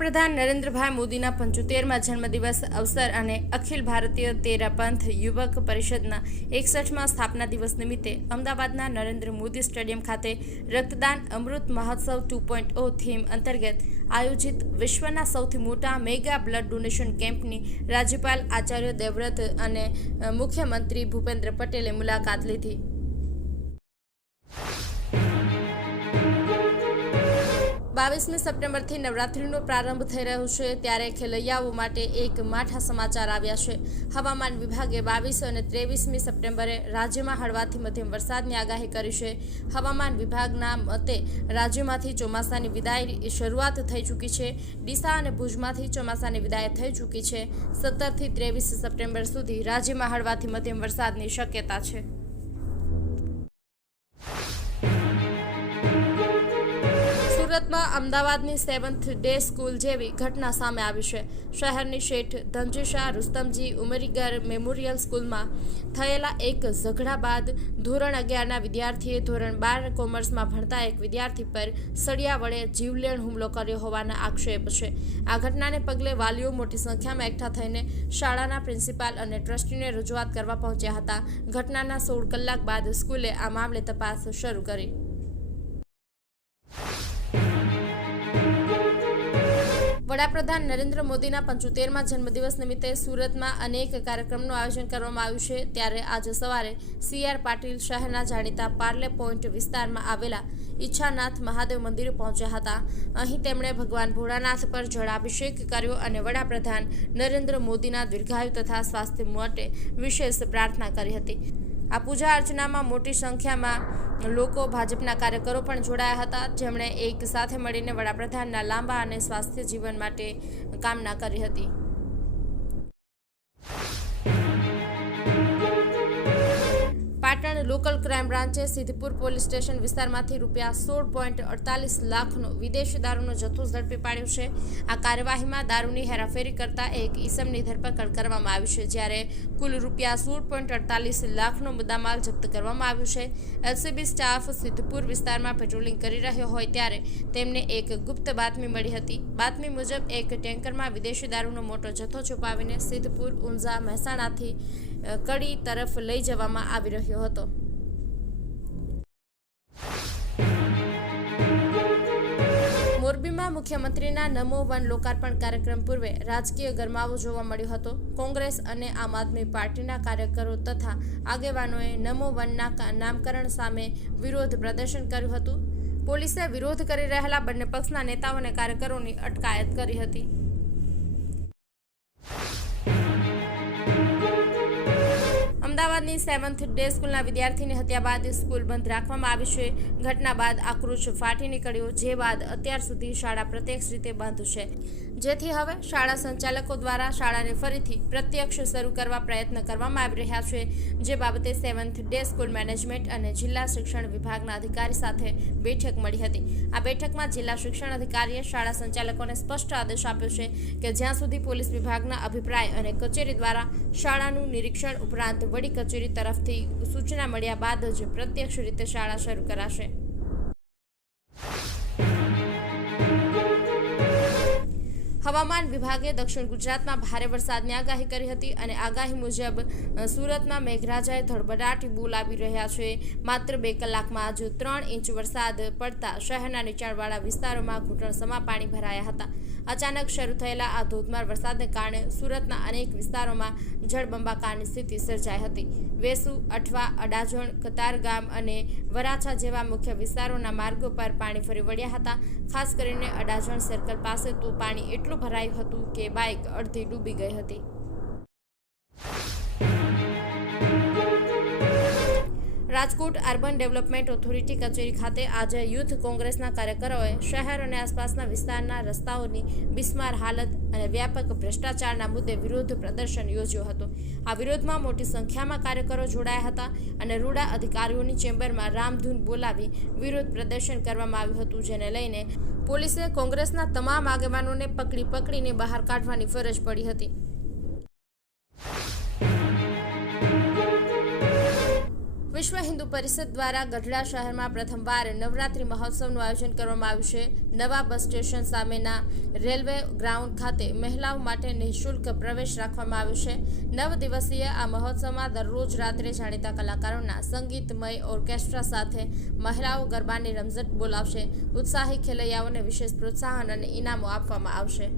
વડાપ્રધાન નરેન્દ્રભાઈ મોદીના 75મા જન્મદિવસ અવસર અને અખિલ ભારતીય તેરાપંથ યુવક પરિષદના 61મા સ્થાપના દિવસ નિમિત્તે અમદાવાદના નરેન્દ્ર મોદી સ્ટેડિયમ ખાતે રક્તદાન અમૃત મહોત્સવ 2.0 થીમ અંતર્ગત આયોજિત વિશ્વના સૌથી મોટા મેગા બ્લડ ડોનેશન કેમ્પની રાજ્યપાલ આચાર્ય દેવવ્રત અને મુખ્યમંત્રી ભૂપેન્દ્ર પટેલે મુલાકાત લીધી। બાવીસમી સપ્ટેમ્બરથી નવરાત્રિનો પ્રારંભ થઈ રહ્યો છે, ત્યારે ખેલૈયાઓ માટે એક માઠા સમાચાર આવ્યા છે। હવામાન વિભાગે 22 અને 23મી સપ્ટેમ્બરે રાજ્યમાં હળવાથી મધ્યમ વરસાદની આગાહી કરી છે। હવામાન વિભાગના મતે રાજ્યમાંથી ચોમાસાની વિદાયની શરૂઆત થઈ ચૂકી છે। ડીસા અને ભુજમાંથી ચોમાસાની વિદાય થઈ ચૂકી છે। 17થી 23 સપ્ટેમ્બર સુધી રાજ્યમાં હળવાથી મધ્યમ વરસાદની શક્યતા છે। સુરતમાં અમદાવાદની 7th ડે સ્કૂલ જેવી ઘટના સામે આવી છે। શહેરની શેઠ ધનજીશા રુસ્તમજી ઉમરીગર મેમોરિયલ સ્કૂલમાં થયેલા એક ઝઘડા બાદ ધોરણ 11ના વિદ્યાર્થીએ ધોરણ 12 કોમર્સમાં ભણતા એક વિદ્યાર્થી પર સળિયા વડે જીવલેણ હુમલો કર્યો હોવાના આક્ષેપ છે। આ ઘટનાને પગલે વાલીઓ મોટી સંખ્યામાં એકઠા થઈને શાળાના પ્રિન્સિપાલ અને ટ્રસ્ટીને રજૂઆત કરવા પહોંચ્યા હતા। ઘટનાના 16 કલાક બાદ સ્કૂલે આ મામલે તપાસ શરૂ કરી। વડાપ્રધાન નરેન્દ્ર મોદીના 75મા જન્મદિવસ નિમિત્તે સુરતમાં અનેક કાર્યક્રમનું આયોજન કરવામાં આવ્યું છે। ત્યારે આજે સવારે CR પાટીલ શહેરના જાણીતા પાર્લે પોઈન્ટ વિસ્તારમાં આવેલા ઈચ્છાનાથ મહાદેવ મંદિરે પહોંચ્યા હતા। અહીં તેમણે ભગવાન ભોળાનાથ પર જળાભિષેક કર્યો અને વડાપ્રધાન નરેન્દ્ર મોદીના દીર્ઘાયુ તથા સ્વાસ્થ્ય માટે વિશેષ પ્રાર્થના કરી હતી। આ પૂજા અર્ચનામાં મોટી સંખ્યામાં લોકો ભાજપના કાર્યકરો પણ જોડાયા હતા, જેમણે એક સાથે મળીને વડાપ્રધાનના લાંબા અને સ્વાસ્થ્ય જીવન માટે કામના કરી હતી। પાટણ લોકલ ક્રાઇમ બ્રાન્ચે સિદ્ધપુર પોલીસ સ્ટેશન વિસ્તારમાંથી રૂપિયા 16.48 લાખનો વિદેશી દારૂનો જથ્થો ઝડપી પાડ્યો છે। આ કાર્યવાહીમાં દારૂની હેરાફેરી કરતા એક ઈસમની ધરપકડ કરવામાં આવી છે, જ્યારે કુલ રૂપિયા 16.48 લાખનો મુદ્દામાલ જપ્ત કરવામાં આવ્યો છે। LCB સ્ટાફ સિદ્ધપુર વિસ્તારમાં પેટ્રોલિંગ કરી રહ્યો હોય ત્યારે તેમને એક ગુપ્ત બાતમી મળી હતી। બાતમી મુજબ એક ટેન્કરમાં વિદેશી દારૂનો મોટો જથ્થો છુપાવીને સિદ્ધપુર ઊંઝા મહેસાણાથી કડી તરફ લઈ જવામાં આવી રહ્યો હતો। મોરબીમાં મુખ્યમંત્રીના નમો વન લોકાર્પણ કાર્યક્રમ પૂર્વે રાજકીય ગરમાવો જોવા મળ્યો હતો। કોંગ્રેસ અને આમ આદમી પાર્ટીના કાર્યકરો તથા આગેવાનોએ નમો વનના નામકરણ સામે વિરોધ પ્રદર્શન કર્યું હતું। પોલીસે વિરોધ કરી રહેલા બંને પક્ષના નેતાઓ અને કાર્યકરોની અટકાયત કરી હતી। અમદાવાદની 7th ડે સ્કૂલના વિદ્યાર્થીની હત્યા બાદ સ્કૂલ બંધ રાખવામાં આવી છે। ઘટના બાદ આક્રોશ ફાટી નીકળ્યો, જે બાદ અત્યાર સુધી શાળા પ્રત્યક્ષ રીતે બંધ છે, જેથી હવે શાળા સંચાલકો દ્વારા શાળાને ફરીથી પ્રત્યક્ષ શરૂ કરવા પ્રયત્ન કરવામાં આવી રહ્યા છે, જે બાબતે 7th ડે સ્કૂલ મેનેજમેન્ટ અને જિલ્લા શિક્ષણ વિભાગના અધિકારી સાથે બેઠક મળી હતી। આ બેઠકમાં જિલ્લા શિક્ષણ અધિકારીએ શાળા સંચાલકોને સ્પષ્ટ આદેશ આપ્યો છે કે જ્યાં સુધી પોલીસ વિભાગના અભિપ્રાય અને કચેરી દ્વારા શાળાનું નિરીક્ષણ ઉપરાંત વડી કચેરી તરફથી સૂચના મળ્યા બાદ જ પ્રત્યક્ષ રીતે શાળા શરૂ કરાશે। હવામાન વિભાગે દક્ષિણ ગુજરાતમાં ભારે વરસાદની આગાહી કરી હતી અને આગાહી મુજબ સુરતમાં મેઘરાજાએ ધડબડાટી બોલાવી રહ્યા છે। માત્ર 2 કલાકમાં જ 3 ઇંચ વરસાદ પડતા શહેરના નીચાણવાળા વિસ્તારોમાં ઘૂંટણસમા પાણી ભરાયા હતા। અચાનક શરૂ થયેલા આ ધોધમાર વરસાદને કારણે સુરતના અનેક વિસ્તારોમાં જળબંબાકારની સ્થિતિ સર્જાઈ હતી। વેસુ, અઠવા, અડાજણ, કતારગામ અને વરાછા જેવા મુખ્ય વિસ્તારોના માર્ગો પર પાણી ફરી વળ્યા હતા। ખાસ કરીને અડાજણ સર્કલ પાસે તો પાણી એટલું ભરાયું હતું કે બાઇક અડધી ડૂબી ગઈ હતી। રાજકોટ અર્બન ડેવલપમેન્ટ ઓથોરિટી કચેરી ખાતે આજે યુથ કોંગ્રેસના કાર્યકરોએ શહેર અને આસપાસના વિસ્તારના રસ્તાઓની બિસ્માર હાલત અને વ્યાપક ભ્રષ્ટાચારના મુદ્દે વિરોધ પ્રદર્શન યોજ્યો હતો। આ વિરોધમાં મોટી સંખ્યામાં કાર્યકરો જોડાયા હતા અને રૂડા અધિકારીઓની ચેમ્બરમાં રામધૂન બોલાવી વિરોધ પ્રદર્શન કરવામાં આવ્યું હતું, જેને લઈને પોલીસે કોંગ્રેસના તમામ આગેવાનોને પકડીને બહાર કાઢવાની ફરજ પડી હતી। વિશ્વ હિન્દુ પરિષદ દ્વારા ગઢડા શહેરમાં પ્રથમવાર નવરાત્રિ મહોત્સવનું આયોજન કરવામાં આવ્યું છે. નવા બસ સ્ટેશન સામેના રેલવે ગ્રાઉન્ડ ખાતે મહિલાઓ માટે નિઃશુલ્ક પ્રવેશ રાખવામાં આવ્યો છે. 9 દિવસીય આ મહોત્સવમાં દરરોજ રાત્રે જાણીતા કલાકારોના સંગીતમય ઓર્કેસ્ટ્રા સાથે મહિલાઓ ગરબાની રમઝટ બોલાવશે. ઉત્સાહી ખેલૈયાઓને વિશેષ પ્રોત્સાહન અને ઇનામો આપવામાં આવશે.